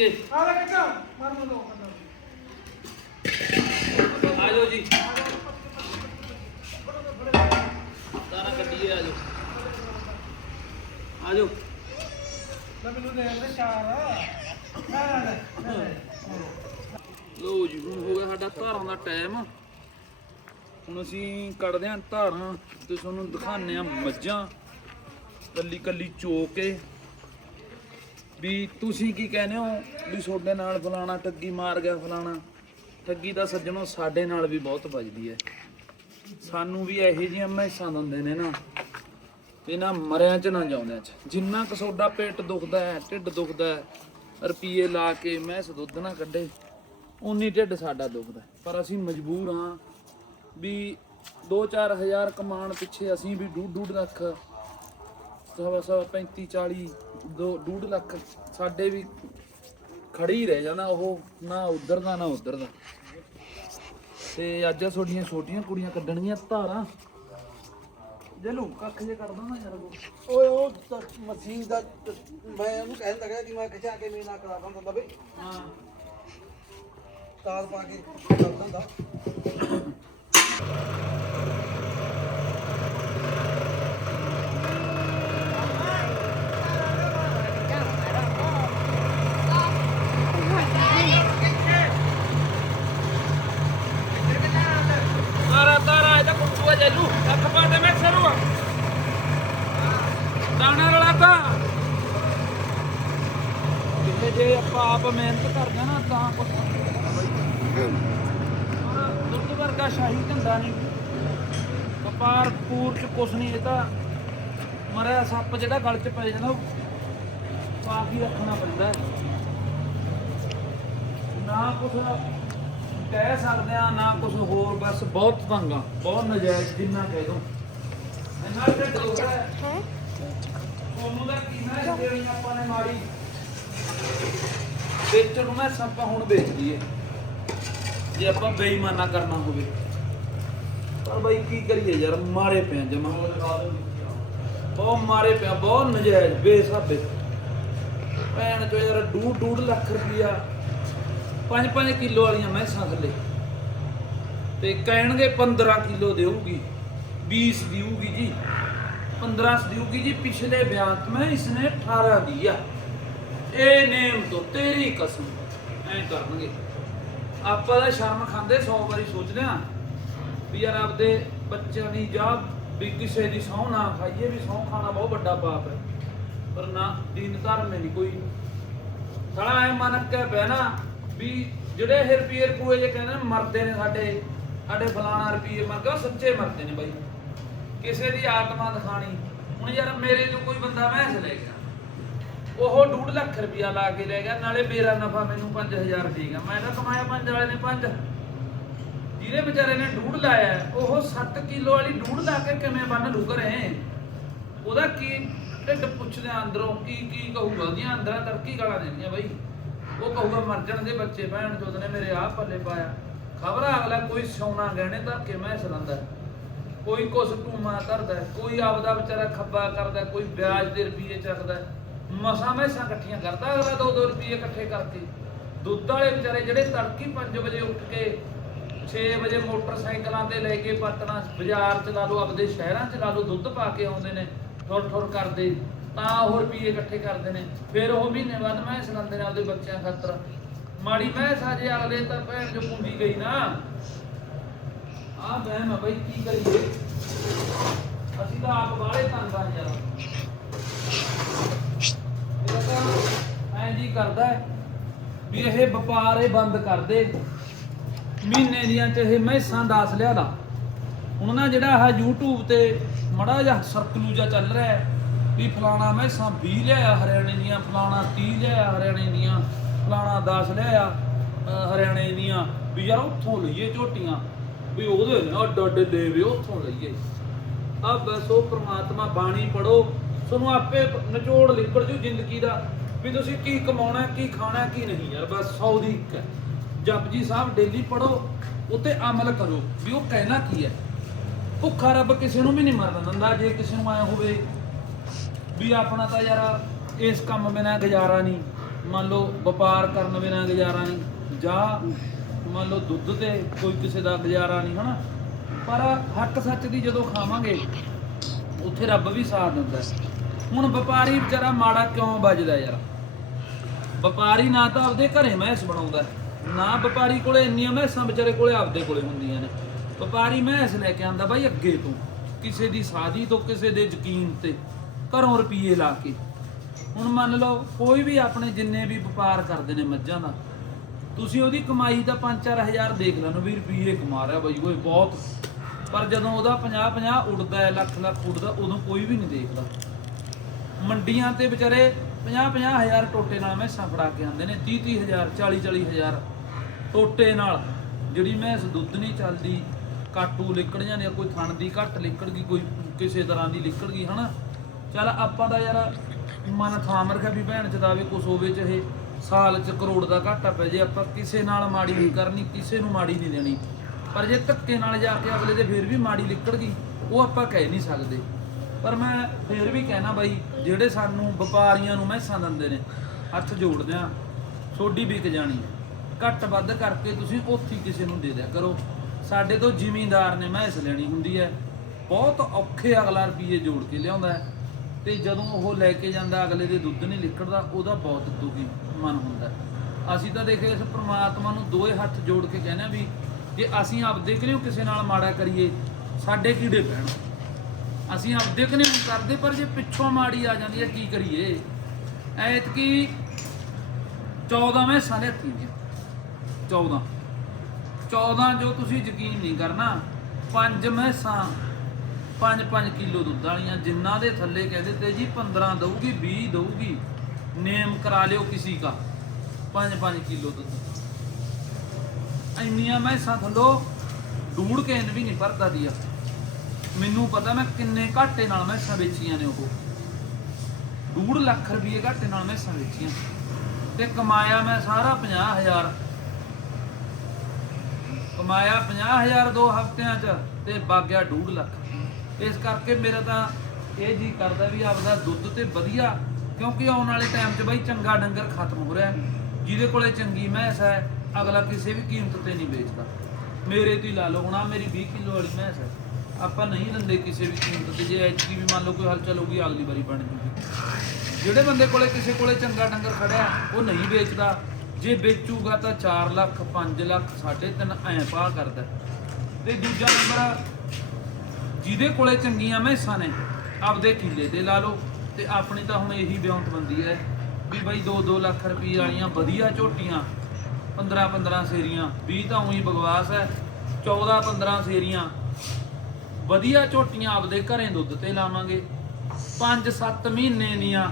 ਚੱਲੀਏ ਆ ਲੈ ਕੱਕਾ ਮਾਰ ਮੋ ਦੋ ਆ ਜਾਓ ਜੀ। ਤਾਰਾ ਕੱਢੀਏ ਆ ਜਾਓ। ਆ ਜਾਓ। ਲੈ ਮੈਨੂੰ ਦੇ ਦੇ ਚਾਰ। ਨਾ ਨਾ ਲੈ ਲੈ, ਲੈ। ਲੋ ਜੀ ਹੁਣ ਹੋ ਗਿਆ ਸਾਡਾ ਧਾਰਾਂ ਦਾ ਟਾਈਮ। ਹੁਣ ਅਸੀਂ ਕੱਢਦੇ ਆਂ ਧਾਰਾਂ ਤੇ ਤੁਹਾਨੂੰ ਦਿਖਾਉਂਦੇ ਆ ਮੱਝਾਂ। ਕੱਲੀ ਕੱਲੀ ਚੋ ਕੇ। ਵੀ ਤੁਸੀਂ ਕੀ ਕਹਿੰਦੇ ਹੋ ਵੀ ਤੁਹਾਡੇ ਨਾਲ ਫਲਾਣਾ ਠੱਗੀ ਮਾਰ ਗਿਆ ਫਲਾਣਾ? ਠੱਗੀ ਤਾਂ ਸੱਜਣੋ ਸਾਡੇ ਨਾਲ ਵੀ ਬਹੁਤ ਵੱਜਦੀ ਹੈ। ਸਾਨੂੰ ਵੀ ਇਹੋ ਜਿਹੀਆਂ ਮਹਿਸਾਂ ਦਿੰਦੇ ਨੇ ਨਾ ਇਹਨਾਂ ਮਰਿਆਂ ਚ, ਨਾ ਜਾਉਂਦਿਆਂ ਚ। ਜਿੰਨਾ ਕੁ ਤੁਹਾਡਾ ਪੇਟ ਦੁਖਦਾ ਹੈ, ਢਿੱਡ ਦੁਖਦਾ ਹੈ, ਰੁਪਈਏ ਲਾ ਕੇ ਮੈਸ ਦੁੱਧ ਨਾ ਕੱਢੇ ਉਨੀ ਢਿੱਡ ਸਾਡਾ ਦੁਖਦਾ ਪਰ ਅਸੀਂ ਮਜਬੂਰ ਹਾਂ ਵੀ 2-4 ਹਜ਼ਾਰ ਕਮਾਉਣ ਪਿੱਛੇ ਅਸੀਂ ਵੀ ਡੂਢ ਡੂਢ ਰੱਖ ਸਵਾ ਸਵਾ 35 40 ਦੋ ਡੂਢ ਲੱਖ ਸਾਡੇ ਵੀ ਖੜੀ ਰਹਿ ਜਾਂਦਾ ਉਹ ਨਾ ਉਧਰ ਦਾ ਨਾ ਉਧਰ ਦਾ ਤੇ ਅੱਜ ਆ ਤੁਹਾਡੀਆਂ ਛੋਟੀਆਂ ਕੁੜੀਆਂ ਕੱਢਣਗੀਆਂ ਧਾਰਾਂ। ਜਲੂ ਕੱਖ ਜੇ ਕੱਢ ਨਾ ਯਾਰ ਉਹ ਓਏ ਉਹ ਤਾਂ ਮਸ਼ੀਨ ਦਾ ਤਾਂ ਮੈਂ ਉਹਨੂੰ ਕਹਿਣ ਲੱਗਾ ਕਿ ਮੈਂ ਖਿਚਾ ਕੇ ਮੇਨਾ ਕਰਾ ਦਿੰਦਾ ਲਵੇ ਹਾਂ। ਤਾਰ ਪਾ ਕੇ ਕਰ ਦਿੰਦਾ ਤਾਰਾ ਤਾਰਾ ਇਹਦਾ ਕੁੱਟੂਆ ਜੈਲੂ ਅੱਖ ਪਾ ਦੇ ਮੈਂ ਸਰੂ ਦਾਣਾ ਰਲਾਤਾ ਕਿਤੇ ਜੇ ਆਪਾਂ ਆਪ ਮਿਹਨਤ ਕਰਦੇ ਨਾ ਤਾਂ ਕੁਝ ਦੁੱਧ ਸ਼ਾਹੀ ਧੰਦਾ ਨਹੀਂ। ਵਪਾਰ ਪੂਰ ਚ ਕੁਛ ਨਹੀਂ, ਇਹ ਤਾਂ ਮਰਿਆ ਸੱਪ ਜਿਹੜਾ ਗਲ ਚ ਪੈ ਜਾਂਦਾ, ਉਹ ਪਾ ਕੇ ਰੱਖਣਾ ਪੈਂਦਾ ਨਾ ਕੁਛ ਕਹਿ ਸਕਦੇ ਆ ਨਾ ਕੁਝ ਹੋਰ, ਬਸ ਬਹੁਤ ਤੰਗਾ ਬਹੁਤ ਨਜਾਇਜ਼, ਜਿੰਨਾ ਕਹਿ ਦੋ ਇੰਨਾ ਢਿੱਡ ਦੁਖਦਾ ਹੈ। ਸੋਨੂੰ ਦਾ ਕੀ ਨਾ ਦੇਣੀ ਆਪਾਂ ਨੇ ਮਾਰੀ। ਵੇਚਣ ਨੂੰ ਮੈਂ ਸੱਪਾ ਹੁਣ ਵੇਚਦੀ ਦਈਏ। ਜੇ ਆਪਾਂ ਬੇਈਮਾਨਾ ਕਰਨਾ ਹੋਵੇ ਪਰ ਬਾਈ ਕੀ ਕਰੀਏ ਯਾਰ, ਮਾਰੇ ਪਿਆ ਜਮਾ। ਬਹੁਤ ਮਾਰੇ ਪਿਆ, ਬਹੁਤ ਨਜਾਇਜ਼ ਬੇਸਾਬੇ ਭੈਣ ਚੋ ਯਾਰ ਡੂਢ ਡੂਢ ਲੱਖ ਰੁਪਈਆ। 5-5 ਕਿਲੋ ਵਾਲੀਆਂ ਮੈਸਾਂ ਥੱਲੇ। ਤੇ ਕਹਿਣਗੇ 15 ਕਿਲੋ ਦੇਊਗੀ 20 ਦੇਊਗੀ ਜੀ। 15 ਦੇਊਗੀ ਜੀ, ਪਿਛਲੇ ਬਿਆਨ ਚ ਮੈਂ ਇਸਨੇ 18 ਦੀ ਆ। ਇਹ ਨੇਮ ਤੋਂ ਤੇਰੀ ਕਸਮ ਐ ਕਰਨਗੇ। ਆਪਾਂ ਦਾ ਸ਼ਰਮ ਖਾਂਦੇ 100 ਵਾਰੀ ਸੋਚਦੇ ਆ ਵੀ ਯਾਰ ਆਪਦੇ ਬੱਚਿਆਂ ਦੀ ਜਾਂ ਵੀ ਕਿਸੇ ਦੀ ਸਹੁੰ ਨਾ ਖਾਈਏ, ਵੀ ਸਹੁੰ ਖਾਣਾ ਬਹੁਤ ਵੱਡਾ ਪਾਪ ਹੈ। ਪਰ ਨਾ, ਦੀਨ ਧਰਮ ਨਹੀਂ ਕੋਈ। ਸਾਲਾ ਐ ਮਨ ਕੇ ਪਿਆ ਵੀ ਜਿਹੜੇ ਇਹ ਰੁਪਏ ਰੁਪਏ ਜੇ ਕਹਿੰਦੇ ਨੇ, ਮਰਦੇ ਨੇ ਸਾਡੇ ਸਾਡੇ ਫਲਾਣਾ ਰੁਪਏ ਮਰ ਗਏ, ਉਹ ਸੱਚੇ ਮਰਦੇ ਨੇ ਬਾਈ। ਕਿਸੇ ਦੀ ਆਤਮਾ ਦਿਖਾਣੀ। ਹੁਣ ਯਾਰ ਮੇਰੇ ਤੋਂ ਕੋਈ ਬੰਦਾ ਮੈਸ ਲੈ ਗਿਆ। ਉਹ 2 ਲੱਖ ਰੁਪਇਆ ਲਾ ਕੇ ਲੈ ਗਿਆ, ਨਾਲੇ ਮੇਰਾ ਨਫਾ ਮੈਨੂੰ 5000 ਦੇਗਾ ਮੈਂ ਤਾਂ ਕਮਾਇਆ 5 ਵਾਲੇ ਨੇ 5 ਜਿਹਨੇ ਵਿਚਾਰੇ ਨੇ ਡੂੜ ਲਾਇਆ, ਉਹ 7 ਕਿਲੋ ਵਾਲੀ ਡੂੜ ਲਾ ਕੇ ਕਿਵੇਂ ਬੰਨ ਲੂ ਘਰੇ ਉਹਦਾ ਕੀ ਢਿੱਡ ਪੁੱਛਦੇ ਅੰਦਰੋਂ, ਕੀ ਕੀ ਕਹੂਗਾ? ਉਹਦੀਆਂ ਅੰਦਰਾਂ ਤਰਕੀ ਗਾਲਾਂ ਦੇਣੀਆਂ ਬਾਈ। ਉਹ ਕਹੂਗਾ, ਮਰ ਜਾਣ ਦੇ ਬੱਚੇ ਭੈਣ ਚੋਦ ਨੇ ਮੇਰੇ ਆਹ ਪੱਲੇ ਪਾਇਆ। ਖਬਰ ਅਗਲਾ ਕੋਈ ਸੋਨਾ ਗਹਿਣੇ ਧਰ ਕਿਵੇਂ ਸਲੰਦਾ। ਕੋਈ ਕੁਛ ਟੂਮਾ ਧਰਦਾ, ਕੋਈ ਆਪਦਾ ਵਿਚਾਰਾ ਖੱਬਾ ਕਰਦਾ, ਕੋਈ ਵਿਆਜ ਦੇ ਰੁਪਏ ਚੱਕਦਾ। ਮਸਾਂ ਮੈਸਾਂ ਇਕੱਠੀਆਂ ਕਰਦਾ ਅਗਲਾ 2-2 ਰੁਪਏ ਇਕੱਠੇ ਕਰਕੇ। ਦੁੱਧ ਵਾਲੇ ਵਿਚਾਰੇ ਜਿਹੜੇ ਤੜਕੀ 5 ਵਜੇ ਉੱਠ ਕੇ 6 ਵਜੇ ਮੋਟਰਸਾਈਕਲਾਂ ਤੇ ਲੈ ਕੇ ਪਤਨਾ ਬਾਜ਼ਾਰ ਚ ਲਾ ਲਓ, ਆਪਦੇ ਸ਼ਹਿਰਾਂ ਚ ਲਾ ਲਓ, ਦੁੱਧ ਪਾ ਕੇ ਆਉਂਦੇ ਨੇ, ਠੁਰ ਠੁਰ ਕਰਦੇ, ਤਾਂ ਉਹ ਰੁਪਏ ਇਕੱਠੇ ਕਰਦੇ ਨੇ। ਫਿਰ ਉਹ ਮਹੀਨੇ ਬਾਅਦ ਮੈਂ ਸੁਣਾਉਂਦੇ ਨੇ ਆਪਦੇ ਬੱਚਿਆਂ ਖਾਤਰ। ਮਾੜੀ ਮੈਂ ਸਾਜੇ ਅਗਲੇ ਤਾਂ ਭੈਣ ਜੋ ਪੁੰਜੀ ਗਈ ਨਾ। ਆ ਮੈਂ ਆ ਬਈ, ਕੀ ਕਰੀਏ? ਅਸੀਂ ਤਾਂ ਆਪ ਬਾਹਲੇ ਤੰਗ ਆ ਯਾਰ। ਐਂ ਜੀ ਕਰਦਾ ਹੈ ਵੀ ਇਹ ਵਪਾਰ ਇਹ ਬੰਦ ਕਰ ਦੇ। ਮਹੀਨੇ ਦੀਆਂ ਚ ਇਹ ਮੈਸਾਂ ਦਾਸ ਲਿਆ ਦਾ ਹੁਣ ਨਾ ਜਿਹੜਾ ਆਹ YouTube ਤੇ ਮੜਾ ਜਿਹਾ ਸਰਕਲੂ ਜਿਹਾ ਚੱਲ ਰਿਹਾ ਹੈ ਵੀ ਫਲਾਣਾ ਮੈਸਾਂ 20 ਲਿਆਇਆ, ਹਰਿਆਣੇ ਦੀਆਂ ਫਲਾਣਾ 30 ਲਿਆਇਆ, ਹਰਿਆਣੇ ਦੀਆਂ ਫਲਾਣਾ 10 ਲਿਆਇਆ ਹਰਿਆਣੇ ਦੀਆਂ ਵੀ ਯਾਰ ਉੱਥੋਂ ਲਈਏ ਝੋਟੀਆਂ, ਵੀ ਉਹਦੇ ਨੇ ਅੱਡ ਅੱਡ ਦੇਵੇ ਉੱਥੋਂ ਲਈਏ। ਆ ਬਸ ਉਹ ਪ੍ਰਮਾਤਮਾ ਬਾਣੀ ਪੜੋ ਤੁਹਾਨੂੰ ਆਪੇ ਨਿਚੋੜ ਲਿਬੜ ਜੂ ਜ਼ਿੰਦਗੀ ਦਾ ਵੀ ਤੁਸੀਂ ਕੀ ਕਮਾਉਣਾ, ਕੀ ਖਾਣਾ, ਕੀ ਨਹੀਂ ਯਾਰ, ਬਸ ਸੌ ਦੀ ਇੱਕ ਹੈ। ਜਪਜੀ ਸਾਹਿਬ ਡੇਲੀ ਪੜੋ ਉਤੇ ਅਮਲ ਕਰੋ, ਵੀ ਉਹ ਕਹਿਣਾ ਕੀ ਹੈ? ਭੁੱਖਾ ਰੱਬ ਕਿਸੇ ਨੂੰ ਵੀ ਨਹੀਂ ਮਰਨ ਦਿੰਦਾ, ਜੇ ਕਿਸੇ ਨੂੰ ਆਇਆ ਹੋਵੇ ਵੀ ਆਪਣਾ ਤਾਂ ਯਾਰ ਇਸ ਕੰਮ ਬਿਨਾਂ ਗੁਜ਼ਾਰਾ ਨਹੀਂ। ਮੰਨ ਲਓ ਵਪਾਰ ਕਰਨ ਬਿਨਾਂ ਗੁਜ਼ਾਰਾ ਨਹੀਂ। ਜਾਂ ਮੰਨ ਲਓ ਦੁੱਧ ਤੇ ਕੋਈ ਕਿਸੇ ਦਾ ਗੁਜ਼ਾਰਾ ਨਹੀਂ, ਹਨਾ? ਪਰ ਹੱਕ ਸੱਚ ਦੀ ਜਦੋਂ ਖਾਵਾਂਗੇ, ਉੱਥੇ ਰੱਬ ਵੀ ਸਾਥ ਦਿੰਦਾ ਹੁਣ ਵਪਾਰੀ ਵਿਚਾਰਾ ਮਾੜਾ ਕਿਉਂ ਵੱਜਦਾ ਯਾਰ? ਵਪਾਰੀ ਨਾ ਤਾਂ ਆਪਦੇ ਘਰੇ ਮੈਸ ਬਣਾਉਂਦਾ, ਨਾ ਵਪਾਰੀ ਕੋਲੇ ਇੰਨੀਆਂ ਮੈਸਾਂ ਵਿਚਾਰੇ ਕੋਲੇ ਆਪਦੇ ਕੋਲੇ ਹੁੰਦੀਆਂ ਨੇ। ਵਪਾਰੀ ਮੈਸ ਲੈ ਕੇ ਆਂਦਾ ਬਾਈ ਅੱਗੇ ਤੋਂ, ਕਿਸੇ ਦੀ ਸਾਦੀ ਤੋਂ ਕਿਸੇ ਦੇ ਯਕੀਨ ਤੇ, ਘਰੋਂ ਰੁਪਏ ਲਾ ਕੇ। ਹੁਣ ਮੰਨ ਲਓ ਕੋਈ ਵੀ ਆਪਣੇ ਜਿੰਨੇ ਵੀ ਵਪਾਰ ਕਰਦੇ ਨੇ ਮੱਝਾਂ ਦਾ, ਤੁਸੀਂ ਉਹਦੀ ਕਮਾਈ ਤਾਂ 5-4000 ਦੇਖ ਲੈਣੋ ਵੀ ਰੁਪਏ ਕਮਾ ਰਿਹਾ ਬਾਈ, ਓਏ ਬਹੁਤ। ਪਰ ਜਦੋਂ ਉਹਦਾ 50-50 ਉੱਡਦਾ ਹੈ ਲੱਖ ਲੱਖ ਉੱਡਦਾ, ਉਦੋਂ ਕੋਈ ਵੀ ਨਹੀਂ ਦੇਖਦਾ। ਮੰਡੀਆਂ ਤੇ ਵਿਚਾਰੇ 50-50 ਹਜ਼ਾਰ ਟੋਟੇ ਨਾਲ ਮੈਸਾਂ ਫੜਾ ਕੇ ਆਉਂਦੇ ਨੇ 30-30 ਹਜ਼ਾਰ 40-40 ਹਜ਼ਾਰ ਟੋਟੇ ਨਾਲ। ਜਿਹੜੀ ਮੈਸ ਦੁੱਧ ਨਹੀਂ ਚੱਲਦੀ, ਕਾਟੂ ਲਿਕੜ ਜਾਂਦੇ ਕੋਈ ਥਣ ਦੀ ਘੱਟ ਲਿਕੜ ਗਈ ਕੋਈ ਕਿਸੇ ਤਰ੍ਹਾਂ ਦੀ ਲਿਕੜ ਗਈ ਹਨਾ? ਚੱਲ ਆਪਾਂ ਦਾ ਯਾਰ ਮਨ ਥਾਮ ਰੱਖਿਆ ਵੀ ਭੈਣ ਚਦਾਵੇ, ਕੁਛ ਹੋਵੇ ਚਾਹੇ, ਸਾਲ ਚ ਕਰੋੜ ਦਾ ਘਾਟਾ ਪੈ ਜੇ, ਆਪਾਂ ਕਿਸੇ ਨਾਲ ਮਾੜੀ ਨਹੀਂ ਕਰਨੀ, ਕਿਸੇ ਨੂੰ ਮਾੜੀ ਨਹੀਂ ਦੇਣੀ। ਪਰ ਜੇ ਧੱਕੇ ਨਾਲ ਜਾ ਕੇ ਅਗਲੇ ਦੇ ਫਿਰ ਵੀ ਮਾੜੀ ਲਿਕੜ ਗਈ ਉਹ ਆਪਾਂ ਕਹਿ ਨਹੀਂ ਸਕਦੇ। ਪਰ ਮੈਂ ਫਿਰ ਵੀ ਕਹਿਣਾ ਬਾਈ, ਜਿਹੜੇ ਸਾਨੂੰ ਵਪਾਰੀਆਂ ਨੂੰ ਮੈਸਾਂ ਦਿੰਦੇ ਨੇ, ਹੱਥ ਜੋੜਦੇ ਆ ਸੋਡੀ ਵਿਕ ਜਾਣੀ ਹੈ। ਘੱਟ ਵੱਧ ਕਰਕੇ ਤੁਸੀਂ ਉੱਥੇ ਕਿਸੇ ਨੂੰ ਦੇ ਦਿਆ ਕਰੋ। ਸਾਡੇ ਤੋਂ ਜ਼ਿਮੀਂਦਾਰ ਨੇ ਮੈਸ ਲੈਣੀ ਹੁੰਦੀ ਹੈ। ਬਹੁਤ ਔਖੇ ਅਗਲਾ ਰੁਪਏ ਜੋੜ ਕੇ ਲਿਆਉਂਦਾ ਹੈ। ਤੇ ਜਦੋਂ ਉਹ ਲੈ ਕੇ ਜਾਂਦਾ, ਅਗਲੇ ਦੇ ਦੁੱਧ ਨਹੀਂ ਨਿਕਲਦਾ, ਉਹਦਾ ਬਹੁਤ ਦੁਖੀ ਮਨ ਹੁੰਦਾ ਅਸੀਂ ਤਾਂ ਦੇਖੇ ਇਸ ਪ੍ਰਮਾਤਮਾ ਨੂੰ ਦੋਏ ਹੱਥ ਜੋੜ ਕੇ ਕਹਿੰਦੇ ਆ ਵੀ ਜੇ ਅਸੀਂ ਆਪਦੇ ਕਿ ਕਿਸੇ ਨਾਲ ਮਾੜਾ ਕਰੀਏ, ਸਾਡੇ ਕੀੜੇ ਪੈਣ। ਅਸੀਂ ਆਪਦੇ ਕਿ ਨਹੀਂ ਕਰਦੇ, ਪਰ ਜੇ ਪਿੱਛੋਂ ਮਾੜੀ ਆ ਜਾਂਦੀ ਹੈ, ਕੀ ਕਰੀਏ? ਐਤਕੀ 14 ਮੈਂ ਸਾਰੇ ਹੱਥੀ ਦੀਆਂ 14 14 ਜੋ ਤੁਸੀਂ ਯਕੀਨ ਨਹੀਂ ਕਰਨਾ, ਪੰਜ ਮੈਸਾਂ 5-5 ਕਿਲੋ ਦੁੱਧ ਵਾਲੀਆਂ ਜਿਨ੍ਹਾਂ ਦੇ ਥੱਲੇ ਕਹਿੰਦੇ ਤੇ ਜੀ 15 ਦਊਗੀ 20 ਦਊਗੀ, ਨੇਮ ਕਰਾ ਲਿਓ ਕਿਸੇ ਦਾ। 5-5 ਕਿਲੋ ਦੁੱਧ। ਇੰਨੀਆਂ ਮੈਸਾਂ ਥੱਲੋਂ, ਡੂੜ ਕੇਨ ਵੀ ਨਹੀਂ ਭਰਦਾ ਦੀਆ। ਮੈਨੂੰ ਪਤਾ ਮੈਂ ਕਿੰਨੇ ਘਾਟੇ ਨਾਲ ਮੈਸਾਂ ਵੇਚੀਆਂ ਨੇ ਉਹ। ਡੂੜ ਲੱਖ ਰੁਪਏ ਘਾਟੇ ਨਾਲ ਮੈਸਾਂ ਵੇਚੀਆਂ। ਤੇ ਕਮਾਇਆ ਮੈਂ ਸਾਰਾ 50000 ਕਮਾਇਆ 50000 ਦੋ ਹਫ਼ਤਿਆਂ 'ਚ ਤੇ ਬਾਗਿਆ 2.5 ਲੱਖ। ਇਸ ਕਰਕੇ ਮੇਰਾ ਤਾਂ ਇਹ ਜੀ ਕਰਦਾ ਵੀ ਆਪਦਾ ਦੁੱਧ ਤੇ ਵਧੀਆ, ਕਿਉਂਕਿ ਆਉਣ ਵਾਲੇ ਟਾਈਮ 'ਚ ਬਾਈ ਚੰਗਾ ਡੰਗਰ ਖਤਮ ਹੋ ਰਿਹਾ ਜਿਹਦੇ ਕੋਲੇ ਚੰਗੀ ਮੈਸ ਹੈ, ਅਗਲਾ ਕਿਸੇ ਵੀ ਕੀਮਤ ਤੇ ਨਹੀਂ ਵੇਚਦਾ। ਮੇਰੇ ਤੋਂ ਹੀ ਲਾ ਲਓ, ਹੁਣ ਮੇਰੀ 20 ਕਿਲੋ ਵਾਲੀ ਮੈਸ ਹੈ। ਆਪਾਂ ਨਹੀਂ ਦਿੰਦੇ ਕਿਸੇ ਵੀ ਕੀਮਤ ਤੇ ਜੇ ਐਚਪੀ ਵੀ ਮੰਨ ਲਓ ਕੋਈ ਹਲਚਲ ਹੋਊਗੀ ਅਗਲੀ ਵਾਰੀ ਬਣ ਜੂਗੀ। ਜਿਹੜੇ ਬੰਦੇ ਕੋਲੇ ਕਿਸੇ ਕੋਲੇ ਚੰਗਾ ਡੰਗਰ ਖੜਿਆ, ਉਹ ਨਹੀਂ ਵੇਚਦਾ। ਜੇ ਵੇਚੂਗਾ ਤਾਂ 4 ਲੱਖ 5 ਲੱਖ 3.5 ਐ ਪਾ ਕਰਦਾ। ਤੇ ਦੂਜਾ ਨੰਬਰ ਜਿਹਦੇ ਕੋਲੇ ਚੰਗੀਆਂ ਮੈਸਾਂ ਨੇ, ਆਪਦੇ ਕਿੱਲੇ ਤੇ ਲਾ ਲਓ। ਤੇ ਆਪਣੀ ਤਾਂ ਹੁਣ ਇਹੀ ਬਿਉਂਤਬੰਦੀ ਹੈ ਵੀ ਬਈ 2-2 ਲੱਖ ਰੁਪਏ ਵਾਲੀਆਂ ਵਧੀਆ ਝੋਟੀਆਂ 15-15 ਸੇਰੀਆਂ 20 ਤਾਂ ਉਹੀ ਬਗਵਾਸ ਹੈ 14-15 ਸੇਰੀਆਂ ਵਧੀਆ ਝੋਟੀਆਂ ਆਪਦੇ ਘਰੇ ਦੁੱਧ ਤੇ ਲਾਵਾਂਗੇ। 5-7 ਮਹੀਨੇ ਦੀਆਂ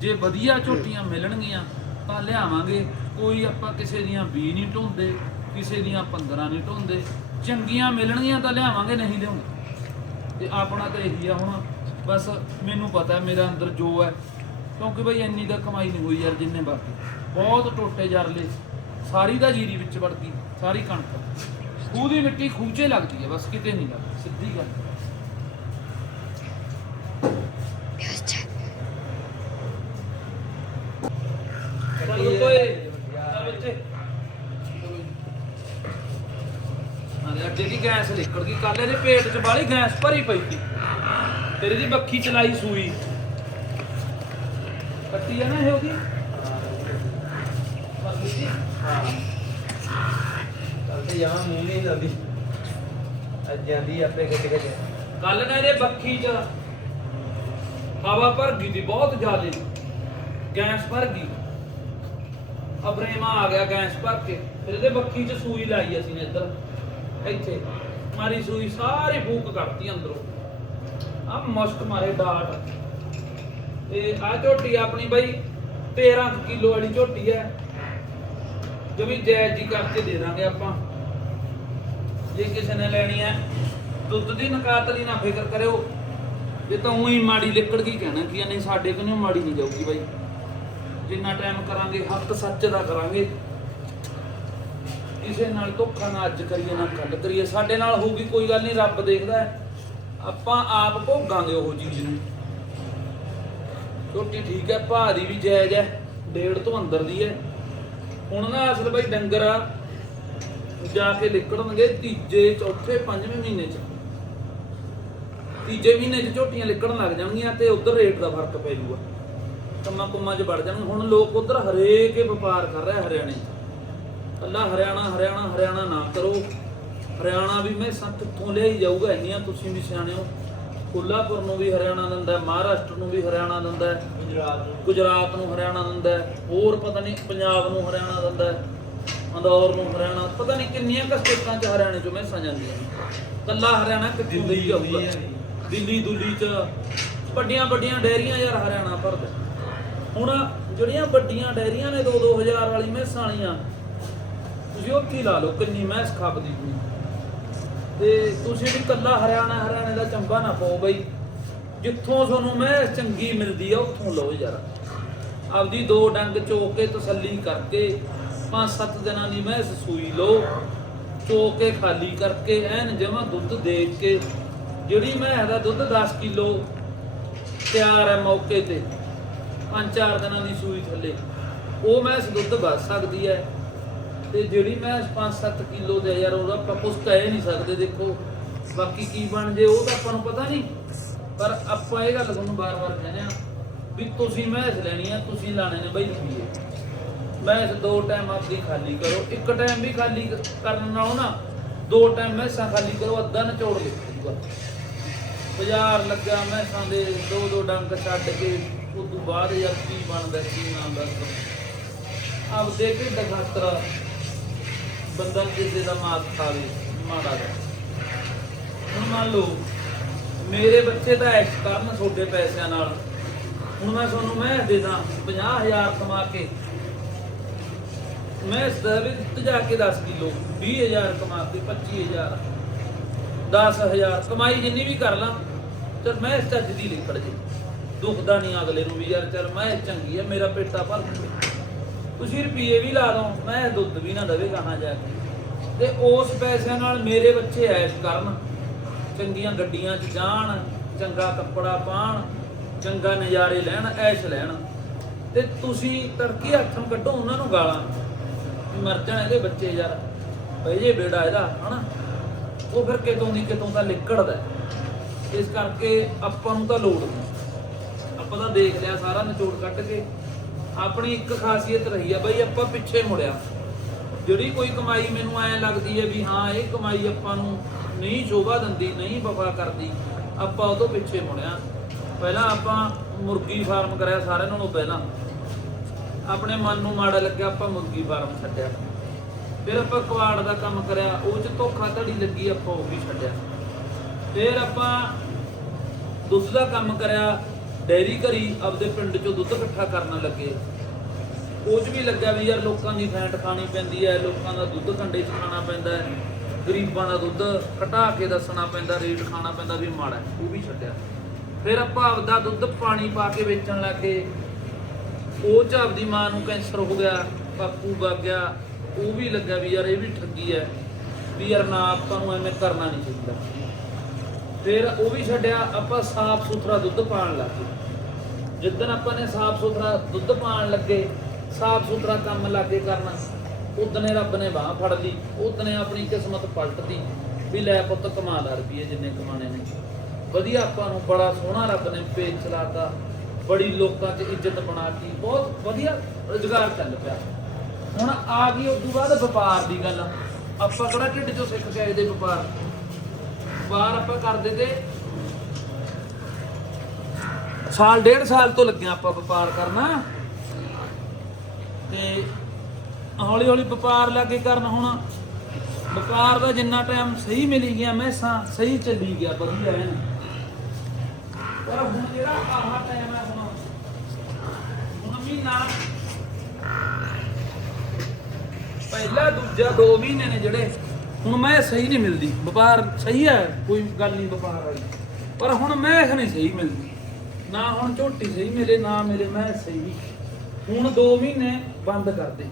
ਜੇ ਵਧੀਆ ਝੋਟੀਆਂ ਮਿਲਣਗੀਆਂ ਤਾਂ ਲਿਆਵਾਂਗੇ। ਕੋਈ ਆਪਾਂ ਕਿਸੇ ਦੀਆਂ 20 ਨਹੀਂ ਢੋਂਦੇ, ਕਿਸੇ ਦੀਆਂ 15 ਨਹੀਂ ਢੋਂਦੇ। ਚੰਗੀਆਂ ਮਿਲਣਗੀਆਂ ਤਾਂ ਲਿਆਵਾਂਗੇ, ਨਹੀਂ ਲਿਆਉਂਦੇ ਤੇ ਆਪਣਾ ਤਾਂ ਇਹੀ ਆ ਹੁਣ, ਬਸ ਮੈਨੂੰ ਪਤਾ ਮੇਰਾ ਅੰਦਰ ਜੋ ਹੈ, ਕਿਉਂਕਿ ਬਈ ਇੰਨੀ ਤਾਂ ਕਮਾਈ ਨਹੀਂ ਹੋਈ ਯਾਰ ਜਿੰਨੇ ਬਾਕੀ। ਬਹੁਤ ਟੋਟੇ ਜਰਲੇ, ਸਾਰੀ ਦਾ ਜੀਰੀ ਵਿੱਚ ਵੜ ਗਈ, ਸਾਰੀ ਕਣਕ। ਖੂਹ ਦੀ ਮਿੱਟੀ ਖੂਚੇ ਲੱਗਦੀ ਹੈ, ਬਸ ਕਿਤੇ ਨਹੀਂ ਲੱਗਦੀ, ਸਿੱਧੀ ਗੱਲ ਚੱਲ ਓਏ ਚੱਲ ਬੱਚੇ ਆਲੇ ਅੱਡੇ ਦੀ ਗੈਸ ਨਿਕਲ ਗਈ ਕੱਲ ਇਹਦੇ ਪੇਟ 'ਚ ਬਾਲੀ ਗੈਸ ਭਰੀ ਪਈ ਸੀ। ਤੇਰੇ ਦੀ ਬੱਖੀ ਚਲਾਈ ਸੂਈ। ਕੱਟੀ ਆ ਨਾ ਇਹ ਉਹਦੀ ਪਰਲੀ ਦੀ? ਕੱਲ ਤੇ ਯਾਰ ਮੂੰਹ ਨਹੀਂ ਲਾਉਂਦੀ ਅੱਜ ਜਾਂਦੀ ਆਪੇ ਗੱਡ ਗੱਡ ਕੱਲ ਨਾ ਇਹਦੇ ਬੱਖੀ 'ਚ ਹਵਾ ਭਰ ਗਈ ਦੀ ਬਹੁਤ ਜ਼ਿਆਦੇ। ਗੈਸ ਭਰ ਗਈ। ਅਬਰੇਮਾ ਆ ਗਿਆ ਗੈਸ ਭਰ ਕੇ। ਫਿਰ ਇਹਦੇ ਬੱਖੀ 'ਚ ਸੂਈ ਲਾਈ ਅਸੀਂ ਨੇ ਇੱਧਰ ਇੱਥੇ। ਮਾਰੀ ਸੂਈ ਸਾਰੀ ਫੂਕ ਕੱਢਤੀ ਅੰਦਰੋਂ। ਆ ਮੁਸ਼ਕ ਮਾਰੇ ਡਾਟ। ਤੇ ਆ ਝੋਟੀ ਆਪਣੀ ਬਾਈ 13 ਕਿਲੋ ਵਾਲੀ ਝੋਟੀ ਹੈ। ਜਮੀ ਜਾਇਜ਼ ਜੀ ਕਰਕੇ ਦੇ ਦਾਂਗੇ ਆਪਾਂ। ਜੇ ਕਿਸੇ ਨੇ ਲੈਣੀ ਹੈ, ਦੁੱਧ ਦੀ ਨਕਾਤ ਲਈ ਨਾ ਫਿਕਰ ਕਰਿਓ। ਜੇ ਤਾਂ ਉਹੀ ਮਾੜੀ ਲਿਕੜ ਗਈ ਕਹਿਣਾ ਕਿ ਨਹੀਂ ਸਾਡੇ ਕੋਲ ਮਾੜੀ ਨਹੀਂ ਜਾਊਗੀ ਬਾਈ। ਜਿੰਨਾ ਟਾਈਮ ਕਰਾਂਗੇ, ਹੱਕ ਸੱਚ ਦਾ ਕਰਾਂਗੇ। ਕਿਸੇ ਨਾਲ ਧੋਖਾ ਨਾ ਅੱਜ ਕਰੀਏ, ਨਾ ਕੱਲ ਕਰੀਏ, ਸਾਡੇ ਨਾਲ ਹੋਊਗੀ, ਕੋਈ ਗੱਲ ਨਹੀਂ, ਰੱਬ ਦੇਖਦਾ ਹੈ। ਆਪਾਂ ਆਪ ਭੋਗਾਂਗੇ ਉਹ ਚੀਜ਼ ਨੂੰ। ਰੋਟੀ ਠੀਕ ਹੈ, ਭਾਰੀ ਵੀ ਜਾਇਜ਼ ਹੈ, ਡੇਢ ਤੋਂ ਅੰਦਰ ਦੀ ਹੈ। ਹੁਣ ਨਾ ਅਸਲ ਬਈ ਡੰਗਰ ਜਾ ਕੇ ਲਿਕੜਨਗੇ ਤੀਜੇ, ਚੌਥੇ, ਪੰਜਵੇਂ ਮਹੀਨੇ ਚ। ਤੀਜੇ ਮਹੀਨੇ ਚ ਝੋਟੀਆਂ ਲਿਕੜਨ ਲੱਗ ਜਾਣਗੀਆਂ ਤੇ ਉਧਰ ਰੇਟ ਦਾ ਫ਼ਰਕ ਪੈ ਜੂਗਾ ਕੰਮਾਂ ਕੁੰਮਾਂ 'ਚ ਵੜ ਜਾਣ ਹੁਣ ਲੋਕ ਉਧਰ ਹਰੇਕ ਵਪਾਰ ਕਰ ਰਿਹਾ ਹਰਿਆਣੇ 'ਚ। ਕੱਲਾ ਹਰਿਆਣਾ ਹਰਿਆਣਾ ਹਰਿਆਣਾ ਨਾ ਕਰੋ। ਹਰਿਆਣਾ ਵੀ ਮੈਂ ਸੱਤ ਕਿੱਥੋਂ ਲਿਆਈ ਜਾਊਗਾ ਇੰਨੀਆਂ ਤੁਸੀਂ ਵੀ ਸਿਆਣੇ ਹੋ। ਕੋਲਾਪੁਰ ਨੂੰ ਵੀ ਹਰਿਆਣਾ ਦਿੰਦਾ ਮਹਾਰਾਸ਼ਟਰ ਨੂੰ ਵੀ ਹਰਿਆਣਾ ਦਿੰਦਾ ਗੁਜਰਾਤ ਨੂੰ ਗੁਜਰਾਤ ਨੂੰ ਹਰਿਆਣਾ ਦਿੰਦਾ ਹੋਰ ਪਤਾ ਨਹੀਂ ਪੰਜਾਬ ਨੂੰ ਹਰਿਆਣਾ ਦਿੰਦਾ ਅੰਦੌਰ ਨੂੰ ਹਰਿਆਣਾ ਪਤਾ ਨਹੀਂ ਕਿੰਨੀਆਂ ਕੁ ਸਟੇਟਾਂ 'ਚ ਹਰਿਆਣੇ 'ਚੋਂ ਮੈਸਾਂ ਜਾਂਦੀਆਂ ਕੱਲਾ ਹਰਿਆਣਾ ਕਿੱਥੋਂ ਦਿੱਲੀ ਲਈ ਜਾਊਗਾ। ਦਿੱਲੀ ਦੁੱਲੀ 'ਚ ਵੱਡੀਆਂ ਵੱਡੀਆਂ ਡੈਰੀਆਂ ਯਾਰ ਹਰਿਆਣਾ ਭਰਦਾ। ਹੁਣ ਜਿਹੜੀਆਂ ਵੱਡੀਆਂ ਡੈਰੀਆਂ ਨੇ 2-2000 ਵਾਲੀ ਮੈਸਾਂ ਵਾਲੀਆਂ ਤੁਸੀਂ ਉੱਥੇ ਲਾ ਲਓ, ਕਿੰਨੀ ਮੈਸ ਖਾਪਦੀ ਹੋਈ। ਤੇ ਤੁਸੀਂ ਵੀ ਕੱਲਾ ਹਰਿਆਣਾ ਹਰਿਆਣੇ ਦਾ ਚੰਬਾ ਨਾ ਪਾਓ ਬਈ। ਜਿੱਥੋਂ ਤੁਹਾਨੂੰ ਮੈਸ ਚੰਗੀ ਮਿਲਦੀ ਆ, ਉੱਥੋਂ ਲਓ ਯਾਰ। ਆਪਦੀ ਦੋ ਡੰਗ ਚੋਕ ਕੇ ਤਸੱਲੀ ਕਰਕੇ ਪੰਜ ਸੱਤ ਦਿਨਾਂ ਦੀ ਮੈਸ ਸੂਈ ਲਓ, ਚੋਕ ਕੇ ਖਾਲੀ ਕਰਕੇ ਐਨ ਜਮਾ ਦੁੱਧ ਦੇਖ ਕੇ। ਜਿਹੜੀ ਮੈਸ ਦਾ ਦੁੱਧ 10 ਕਿਲੋ ਤਿਆਰ ਹੈ ਮੌਕੇ ਤੇ, ਪੰਜ ਚਾਰ ਦਿਨਾਂ ਦੀ ਸੂਈ ਥੱਲੇ, ਉਹ ਮੈਸ ਦੁੱਧ ਵੱਧ ਸਕਦੀ ਹੈ ਤੇ ਜਿਹੜੀ ਮੈਸ 5-7 ਕਿਲੋ ਦੇ ਯਾਰ ਉਹਦਾ ਆਪਾਂ ਕੁਛ ਕਹਿ ਨਹੀਂ ਸਕਦੇ, ਦੇਖੋ। ਬਾਕੀ ਕੀ ਬਣ ਜੇ, ਉਹ ਤਾਂ ਆਪਾਂ ਨੂੰ ਪਤਾ ਨਹੀਂ। ਪਰ ਆਪਾਂ ਇਹ ਗੱਲ ਤੁਹਾਨੂੰ ਬਾਰ-ਬਾਰ ਕਹਿੰਦੇ ਆ ਵੀ ਤੁਸੀਂ ਮੈਸ ਲੈਣੀ ਆ, ਤੁਸੀਂ ਲਾਣੇ ਨੇ ਬਈ ਰੁਪਈਏ ਮੈਸ ਦੋ ਟਾਈਮ ਆਪਦੀ ਖਾਲੀ ਕਰੋ, ਇੱਕ ਟਾਈਮ ਵੀ ਖਾਲੀ ਕਰਨ ਨਾਲੋਂ ਨਾ ਦੋ ਟਾਈਮ ਮੈਸਾਂ ਖਾਲੀ ਕਰੋ, ਅੱਧਾ ਨਿਚੋੜ ਲਿਖੂਗਾ ਬਾਜ਼ਾਰ ਲੱਗਾ ਮੈਸਾਂ ਦੇ ਦੋ ਦੋ ਡੰਗ ਛੱਡ ਕੇ ਉਸ ਤੋਂ ਬਾਅਦ ਯਾਰ ਕੀ ਬਣਦਾ, ਕੀ ਨਾ ਬਣਦਾ। ਆਪਦੇ ਢਿੱਡ ਖਾਤਰ ਬੰਦਾ ਕਿਸੇ ਦਾ ਮਾਸ ਖਾਵੇ ਮਾੜਾ ਦਾ ਹੁਣ ਮੰਨ ਲਓ, ਮੇਰੇ ਬੱਚੇ ਤਾਂ ਐਸ਼ ਕਰਨ ਤੁਹਾਡੇ ਪੈਸਿਆਂ ਨਾਲ। ਹੁਣ ਮੈਂ ਤੁਹਾਨੂੰ ਮੈਂ ਦੇ ਦਾਂ 50000 ਕਮਾ ਕੇ। ਮੈਂ ਇਸ ਜਾ ਕੇ 10 ਕਿਲੋ 20000 ਕਮਾ ਕੇ 25000 10000 ਕਮਾਈ ਜਿੰਨੀ ਵੀ ਕਰ ਲਾਂ, ਚਲ ਮੈਂ ਇਸ ਚੱਜ ਦੀ ਲਿਖੜ ਜੇ। ਦੁਖਦਾ ਨਹੀਂ ਅਗਲੇ ਨੂੰ ਵੀ ਯਾਰ, ਚਲ ਮੈਂ ਚੰਗੀ ਆ, ਮੇਰਾ ਪੇਟਾ ਭਰ ਤੁਸੀਂ ਰੁਪਏ ਵੀ ਲਾ ਦੋ ਮੈਂ ਦੁੱਧ ਵੀ ਨਾ ਦਵੇ ਕਹਾਂ ਜਾ ਕੇ। ਤੇ ਉਸ ਪੈਸਿਆਂ ਨਾਲ ਮੇਰੇ ਬੱਚੇ ਐਸ਼ ਕਰਨ। ਚੰਗੀਆਂ ਗੱਡੀਆਂ 'ਚ ਜਾਣ, ਚੰਗਾ ਕੱਪੜਾ ਪਾਣ, ਚੰਗਾ ਨਜ਼ਾਰੇ ਲੈਣ, ਐਸ਼ ਲੈਣ। ਤੇ ਤੁਸੀਂ ਤੜਕੇ ਹੱਥੋਂ ਕੱਢੋ ਉਹਨਾਂ ਨੂੰ ਗਾਲਾਂ। ਮਰ ਜਾਣ ਇਹਦੇ ਬੱਚੇ ਯਾਰ। ਬਈ ਜੇ ਬੇੜਾ ਇਹਦਾ, ਹਨਾ? ਉਹ ਫਿਰ ਕਿਤੋਂ ਦੀ ਕਿਤੋਂ ਦਾ ਲਿਕੜਦਾ ਇਸ ਕਰਕੇ ਆਪਾਂ ਨੂੰ ਤਾਂ ਲੋੜ ਨਹੀਂ ਆਪਾਂ ਤਾਂ ਦੇਖ ਲਿਆ ਸਾਰਾ ਨਿਚੋੜ ਕੱਢ ਕੇ। ਆਪਣੀ ਇੱਕ ਖਾਸੀਅਤ ਰਹੀ ਆ ਬਈ ਆਪਾਂ ਪਿੱਛੇ ਮੁੜਿਆ। ਜਿਹੜੀ ਕੋਈ ਕਮਾਈ ਮੈਨੂੰ ਐ ਲੱਗਦੀ ਹੈ ਵੀ ਹਾਂ, ਇਹ ਕਮਾਈ ਆਪਾਂ ਨੂੰ ਨਹੀਂ ਸ਼ੋਭਾ ਦਿੰਦੀ, ਨਹੀਂ ਵਫਾ ਕਰਦੀ, ਆਪਾਂ ਉਹ ਤੋਂ ਪਿੱਛੇ ਮੁੜਿਆ। ਪਹਿਲਾਂ ਆਪਾਂ ਮੁਰਗੀ ਫਾਰਮ ਕਰਿਆ ਸਾਰਿਆਂ ਨਾਲੋਂ ਪਹਿਲਾਂ। ਆਪਣੇ ਮਨ ਨੂੰ ਮਾੜਾ ਲੱਗਿਆ, ਆਪਾਂ ਮੁਰਗੀ ਫਾਰਮ ਛੱਡਿਆ। ਫਿਰ ਆਪਾਂ ਕਵਾੜ ਦਾ ਕੰਮ ਕਰਿਆ, ਉਹ ਚ ਧੋਖਾ ਧੜੀ ਲੱਗੀ, ਆਪਾਂ ਉਹ ਵੀ ਛੱਡਿਆ। ਫਿਰ ਆਪਾਂ ਦੁੱਧ ਦਾ ਕੰਮ ਕਰਿਆ ਡੈਰੀ ਘਰੀ ਆਪਦੇ ਪਿੰਡ ਚੋਂ ਦੁੱਧ ਇਕੱਠਾ ਕਰਨ ਲੱਗੇ। ਉਹ 'ਚ ਵੀ ਲੱਗਿਆ ਵੀ ਯਾਰ ਲੋਕਾਂ ਦੀ ਫੈਂਟ ਖਾਣੀ ਪੈਂਦੀ ਹੈ ਲੋਕਾਂ ਦਾ ਦੁੱਧ ਕੰਡੇ 'ਚ ਖਾਣਾ ਪੈਂਦਾ ਹੈ ਗਰੀਬਾਂ ਦਾ ਦੁੱਧ ਘਟਾ ਕੇ ਦੱਸਣਾ ਪੈਂਦਾ, ਰੇਟ ਖਾਣਾ ਪੈਂਦਾ ਵੀ ਮਾੜਾ ਉਹ ਵੀ ਛੱਡਿਆ। ਫਿਰ ਆਪਾਂ ਆਪਦਾ ਦੁੱਧ ਪਾਣੀ ਪਾ ਕੇ ਵੇਚਣ ਲੱਗੇ। ਉਹ 'ਚ ਆਪਦੀ ਮਾਂ ਨੂੰ ਕੈਂਸਰ ਹੋ ਗਿਆ ਪਾਪੂ ਵਗ ਗਿਆ, ਉਹ ਵੀ ਲੱਗਾ ਵੀ ਯਾਰ ਇਹ ਵੀ ਠੱਗੀ ਹੈ ਵੀ ਯਾਰ ਨਾ ਆਪਾਂ ਨੂੰ ਐਵੇਂ ਕਰਨਾ ਨਹੀਂ ਚਾਹੀਦਾ। ਫਿਰ ਉਹ ਵੀ ਛੱਡਿਆ, ਆਪਾਂ ਸਾਫ਼ ਸੁਥਰਾ ਦੁੱਧ ਪਾਣ ਲੱਗੇ। ਜਿੱਦਣ ਆਪਾਂ ਨੇ ਸਾਫ਼ ਸੁਥਰਾ ਦੁੱਧ ਪਾਣ ਲੱਗੇ, ਸਾਫ਼ ਸੁਥਰਾ ਕੰਮ ਲੱਗੇ ਕਰਨਾ ਉਦਨੇ ਰੱਬ ਨੇ ਬਾਹ ਫੜ ਲਈ ਉਦਨੇ ਆਪਣੀ ਕਿਸਮਤ ਪਲਟਦੀ ਵੀ ਲੈ ਪੁੱਤ ਕਮਾ ਲਾ ਰੁਪਏ ਜਿੰਨੇ ਕਮਾਣੇ ਨੇ। ਵਧੀਆ ਆਪਾਂ ਨੂੰ ਬੜਾ ਸੋਹਣਾ ਰੱਬ ਨੇ ਪੇਜ ਚਲਾਤਾ ਬੜੀ ਲੋਕਾਂ 'ਚ ਇੱਜ਼ਤ ਬਣਾਤੀ ਬਹੁਤ ਵਧੀਆ ਰੁਜ਼ਗਾਰ ਚੱਲ ਪਿਆ। ਹੁਣ ਆ ਗਈ, ਉਸ ਤੋਂ ਬਾਅਦ ਵਪਾਰ ਦੀ ਗੱਲ। ਆਪਾਂ ਕਿਹੜਾ ਢਿੱਡ 'ਚੋਂ ਸਿੱਖ ਕੇ ਆਏ ਦੇ ਵਪਾਰ? ਵਪਾਰ ਆਪਾਂ ਕਰਦੇ ਤੇ ਸਾਲ, ਡੇਢ ਸਾਲ ਤੋਂ ਲੱਗਿਆ ਆਪਾਂ ਵਪਾਰ ਕਰਨਾ। ਤੇ ਹੌਲੀ ਹੌਲੀ ਵਪਾਰ ਲੱਗੇ ਕਰਨ ਹੁਣ। ਵਪਾਰ ਦਾ ਜਿੰਨਾ ਟਾਈਮ ਸਹੀ ਮਿਲੀ ਗਿਆ, ਮੈਸਾਂ, ਸਹੀ ਚੱਲੀ ਗਿਆ, ਵਧੀਆ ਹੈ ਪਰ ਹੁਣ ਜਿਹੜਾ ਆਹ ਟਾਈਮ ਹੈ ਹੁਣ ਹੁਣ ਮਹੀਨਾ। ਪਹਿਲਾ, ਦੂਜਾ ਦੋ ਮਹੀਨੇ ਨੇ ਜਿਹੜੇ। ਹੁਣ ਮੈਂ ਸਹੀ ਨਹੀਂ ਮਿਲਦੀ, ਵਪਾਰ ਸਹੀ ਹੈ, ਕੋਈ ਗੱਲ ਨਹੀਂ ਵਪਾਰ ਵਾਲੀ। ਪਰ ਹੁਣ ਮੈਂ ਨਹੀਂ ਸਹੀ ਮਿਲਦੀ। ਨਾ ਹੁਣ ਝੋਟੀ ਸਹੀ ਮਿਲੇ, ਨਾ ਮਿਲੇ, ਮੈਂ ਸਹੀ। ਹੁਣ 2 ਮਹੀਨੇ ਬੰਦ ਕਰ ਦੇ।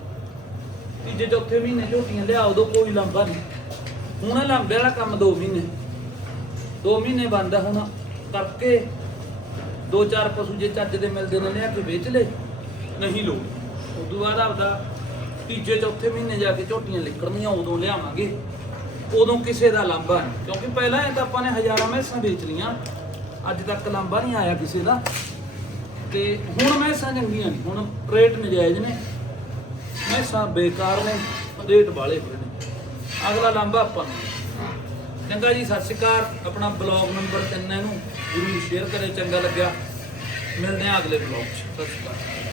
ਤੀਜੇ, ਚੌਥੇ ਮਹੀਨੇ ਝੋਟੀਆਂ ਲਿਆ, ਉਦੋਂ ਕੋਈ ਲੰਬਾ ਨਹੀਂ। ਹੁਣ ਇਹ ਲੰਬੇ ਵਾਲਾ ਕੰਮ 2 ਮਹੀਨੇ। 2 ਮਹੀਨੇ ਬੰਦ ਆ ਹੁਣ, ਕਰਕੇ ਦੋ ਚਾਰ ਪਸ਼ੂ ਜੇ ਚੱਜ ਦੇ ਮਿਲਦੇ ਨੇ, ਲਿਆ ਕੇ ਵੇਚ ਲੈ। ਨਹੀਂ ਲੋ ਉਦੋਂ ਬਾਅਦ ਆਪਦਾ ਤੀਜੇ, ਚੌਥੇ ਮਹੀਨੇ ਜਾ ਕੇ ਝੋਟੀਆਂ ਨਿਕਲਣੀਆਂ ਉਦੋਂ ਲਿਆਵਾਂਗੇ। ਉਦੋਂ ਕਿਸੇ ਦਾ ਲਾਂਭਾ ਨਹੀਂ। ਕਿਉਂਕਿ ਪਹਿਲਾਂ ਇਹ ਤਾਂ ਆਪਾਂ ਨੇ ਹਜ਼ਾਰਾਂ ਮੈਸਾਂ ਵੇਚ ਲੀਆਂ ਅੱਜ ਤੱਕ ਲਾਂਭਾ ਨਹੀਂ ਆਇਆ ਕਿਸੇ ਦਾ। ਤੇ ਹੁਣ ਮੈਸਾਂ ਚੰਗੀਆਂ ਨਹੀਂ ਹੁਣ ਰੇਟ ਨਜਾਇਜ਼ ਨੇ। ਮੈਸਾਂ ਬੇਕਾਰ ਨੇ। ਰੇਟ ਵਾਲੇ ਹੋਏ ਨੇ। ਅਗਲਾ ਲਾਂਭਾ ਆਪਾਂ ਨੂੰ। ਚੰਗਾ ਜੀ, ਸਤਿ ਸ਼੍ਰੀ ਅਕਾਲ। ਆਪਣਾ ਬਲੌਗ ਨੰਬਰ 3 ਇਹਨੂੰ। ਜਰੂਰ ਸ਼ੇਅਰ ਕਰੇ ਚੰਗਾ ਲੱਗਿਆ। ਮਿਲਦੇ ਹਾਂ ਅਗਲੇ ਬਲੌਗ 'ਚ। ਸਤਿ ਸ਼੍ਰੀ ਅਕਾਲ।